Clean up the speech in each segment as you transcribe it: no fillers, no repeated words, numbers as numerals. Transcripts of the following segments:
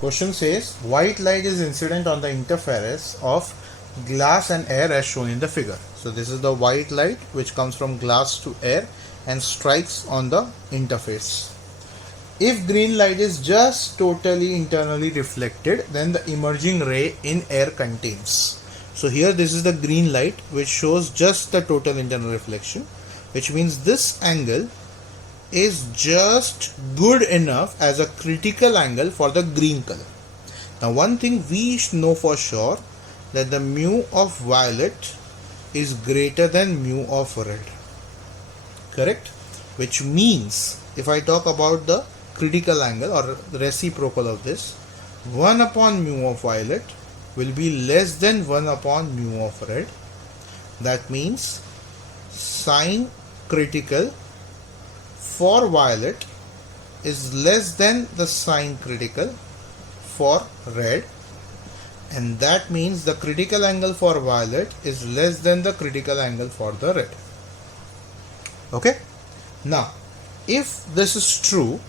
Question says white light is incident on the interference of glass and air as shown in the figure. So this is the white light which comes from glass to air and strikes on the interface. If green light is just totally internally reflected, then the emerging ray in air contains. So here this is the green light which shows just the total internal reflection, which means this angle is just good enough as a critical angle for the green color. Now one thing we know for sure, that the mu of violet is greater than mu of red. Correct? Which means if I talk about the critical angle or the reciprocal of this, 1 upon mu of violet will be less than 1 upon mu of red. That means sine critical for violet is less than the sine critical for red, and that means the critical angle for violet is less than the critical angle for the red. Okay, now if this is true,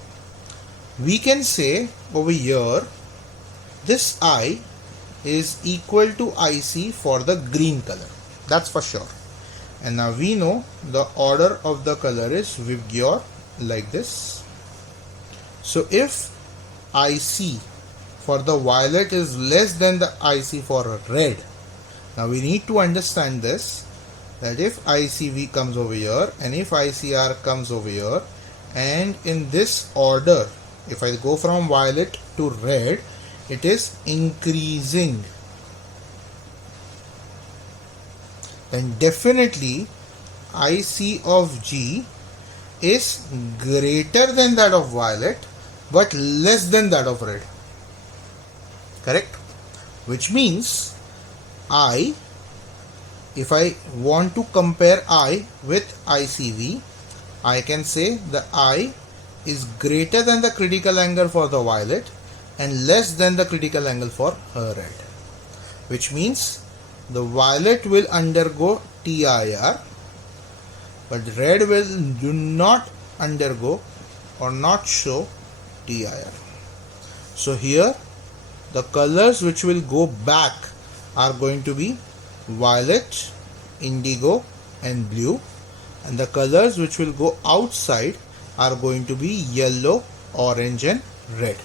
we can say over here this I is equal to IC for the green color. That's for sure. And now we know the order of the color is Vibgyor, like this. So if IC for the violet is less than the IC for red, now we need to understand this, that if ICV comes over here and if ICR comes over here, and in this order, if I go from violet to red, it is increasing, then definitely IC of G is greater than that of violet but less than that of red. Correct? Which means if I want to compare I with ICV, I can say the I is greater than the critical angle for the violet and less than the critical angle for red. Which means the violet will undergo TIR, but red will do not undergo or not show TIR. So here the colors which will go back are going to be violet, indigo and blue, and the colors which will go outside are going to be yellow, orange and red.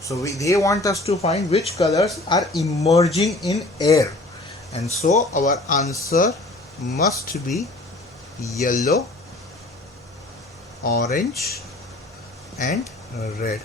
So they want us to find which colors are emerging in air, and so our answer must be yellow, orange and red.